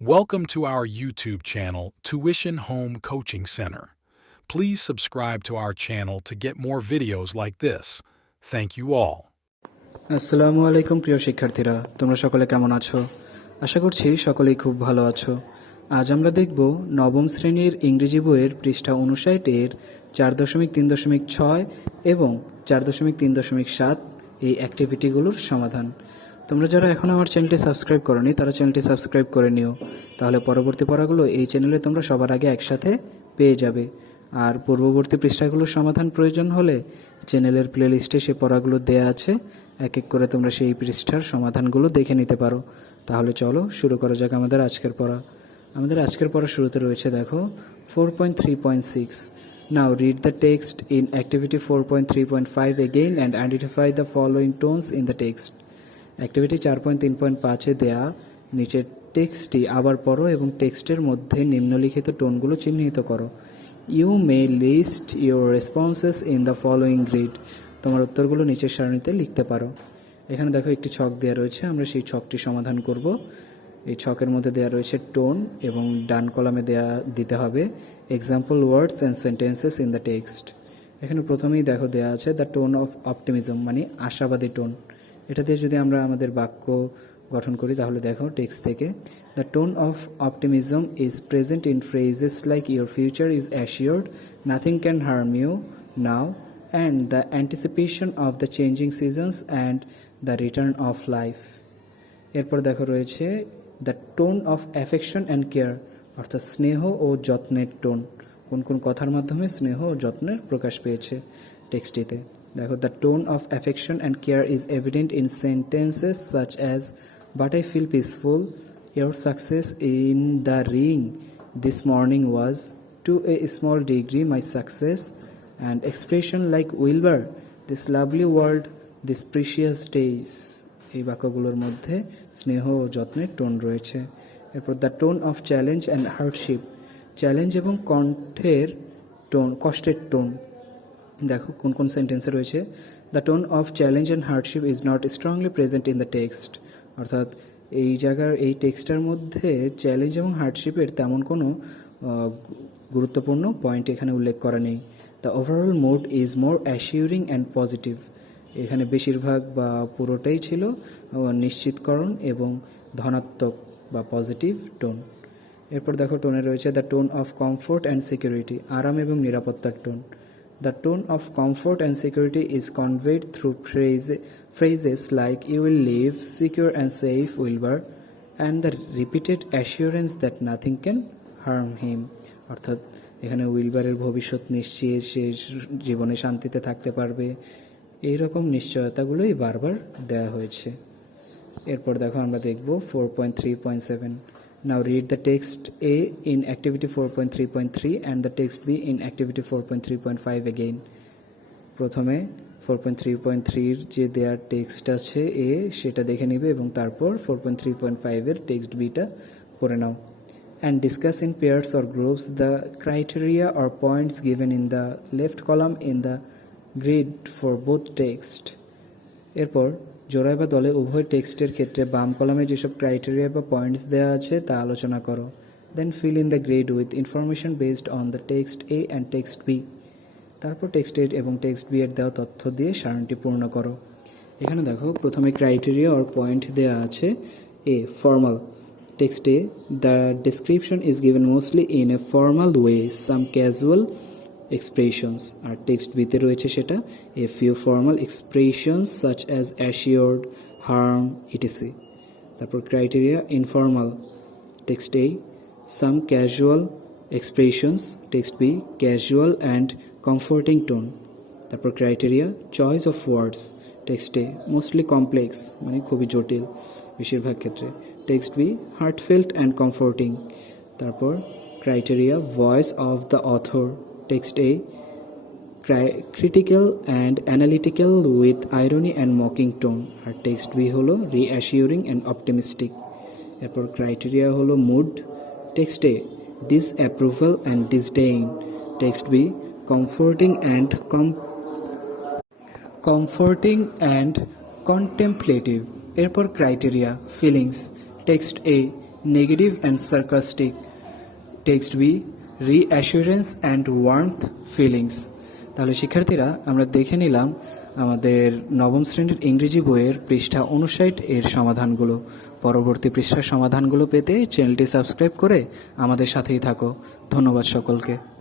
Welcome to our YouTube channel, Tuition Home Coaching Center. Please subscribe to our channel to get more videos like this. Thank you all. আসসালামু আলাইকুম প্রিয় শিক্ষার্থীরা, তোমরা সকলে কেমন আছো? আশা করছি সকলেই খুব ভালো আছো। আজ আমরা দেখব নবম শ্রেণীর ইংরেজি বইয়ের পৃষ্ঠা 59 এর 4.3.6 এবং 4.3.7 এই অ্যাক্টিভিটিগুলোর সমাধান। তোমরা যারা এখন আমার চ্যানেলটি সাবস্ক্রাইব করোনি তারা চ্যানেলটি সাবস্ক্রাইব করে নিও, তাহলে পরবর্তী পড়াগুলো এই চ্যানেলে তোমরা সবার আগে একসাথে পেয়ে যাবে। আর পূর্ববর্তী পৃষ্ঠাগুলোর সমাধান প্রয়োজন হলে চ্যানেলের প্লেলিস্টে সে পড়াগুলো দেয়া আছে, এক এক করে তোমরা সেই পৃষ্ঠার সমাধানগুলো দেখে নিতে পারো। তাহলে চলো শুরু করা যাক আমাদের আজকের পড়া। আমাদের আজকের পড়া শুরুতে রয়েছে দেখো 4.3.6। Now read the text in activity 4.3.5 again and identify the following tones in the text. Activity 4.3.5 এ দেয়া নিচের টেক্সটটি আবার পড়ো এবং টেক্সটের মধ্যে নিম্নলিখিত টোনগুলো চিহ্নিত করো। You may list your responses in the following grid. তোমার উত্তরগুলো নিচের সারণীতে লিখতে পারো। এখানে দেখো একটি ছক দেওয়া রয়েছে, আমরা সেই ছকটি সমাধান করব। এই ছকের মধ্যে দেওয়া রয়েছে টোন এবং ডান কলামে দিতে হবে example words and sentences in the text. এখানে প্রথমেই দেখো দেওয়া আছে দ্য টোন অফ অপটিমিজম, মানে আশাবাদী টোন। এটা দিয়ে যদি আমরা আমাদের বাক্য গঠন করি তাহলে দেখো টেক্সট থেকে the tone of optimism is present in phrases like your future is assured, nothing can harm you now, and the anticipation of the changing seasons and the return of life. এরপর দেখো রয়েছে the tone of affection and care, অর্থাৎ স্নেহ ও যত্নের tone. কোন কোন কথার মাধ্যমে স্নেহ ও যত্নের প্রকাশ পেয়েছে টেক্সটিতে। দেখো the tone of affection and care is evident in sentences such as but I feel peaceful, your success in the ring this morning was to a small degree my success, and expression like Wilbur this lovely world this precious days. এই বাক্যগুলোর মধ্যে স্নেহ ও যত্নের tone রয়েছে। এরপর the tone of challenge and hardship, challenge এবং কষ্টের টোন। দেখো কোন কোন সেন্টেন্সে রয়েছে the tone of challenge and hardship is not strongly present in the text, অর্থাৎ এই টেক্সটার মধ্যে চ্যালেঞ্জ এবং হার্ডশিপের তেমন কোনো গুরুত্বপূর্ণ পয়েন্ট এখানে উল্লেখ করা নেই। The overall mood is more assuring and positive, এখানে বেশিরভাগ বা পুরোটাই ছিল নিশ্চিতকরণ এবং ধনাত্মক বা পজিটিভ টোন। এরপর দেখো টোনে রয়েছে the tone of comfort and security, আরাম এবং নিরাপত্তার tone. The tone of comfort and security is conveyed through phrases like you will live secure and safe, Wilbur, and the repeated assurance that nothing can harm him, অর্থাৎ এখানে উইলবারের ভবিষ্যৎ নিশ্চিত, সে জীবনে শান্তিতে থাকতে পারবে, এইরকম নিশ্চয়তাগুলোই বারবার দেওয়া হয়েছে। এরপর দেখো আমরা দেখব 4.3.7। Now read the text A in activity 4.3.3 and the text B in activity 4.3.5 again. প্রথমে 4.3.3 এর যে দেয়ার টেক্সট আছে A সেটা দেখে নিবে এবং তারপর 4.3.5 এর টেক্সট Bটা পড়ে নাও। And discuss in pairs or groups the criteria or points given in the left column in the grid for both text. এরপর জোড়ায় বা দলে উভয় টেক্সটের ক্ষেত্রে বাম কলামে যেসব ক্রাইটেরিয়া বা পয়েন্টস দেওয়া আছে তা আলোচনা করো। Then fill in the grid with information based on the text A and text B. তারপর টেক্সট এ এবং টেক্সট বি এর দেওয়া তথ্য দিয়ে সারণীটি পূর্ণ করো। এখানে দেখো প্রথমে ক্রাইটেরিয়া অর পয়েন্ট দেওয়া আছে A formal. Text A the description is given mostly in a formal way, some casual expressions, আর টেক্সট বিতে রয়েছে সেটা a few formal expressions such as assured, harm, etc. তারপর criteria informal, text A some casual expressions, text B casual and comforting tone. তারপর criteria choice of words, text A mostly complex, মানে খুবই জটিল বেশিরভাগ ক্ষেত্রে, text B heartfelt and comforting. তারপর criteria voice of the author, text A critical and analytical with irony and mocking tone, আর text B হলো reassuring and optimistic। এরপর criteria হলো mood, text A disapproval and disdain, text B comforting and contemplative। এরপর criteria feelings, text A negative and sarcastic. Text B, reassurance and warmth feelings. তাহলে শিক্ষার্থীরা আমরা দেখে নিলাম আমাদের নবম শ্রেণীর ইংরেজি বইয়ের পৃষ্ঠা 59 এর সমাধানগুলো। পরবর্তী পৃষ্ঠার সমাধানগুলো পেতে চ্যানেলটি সাবস্ক্রাইব করে আমাদের সাথেই থাকো। ধন্যবাদ সকলকে।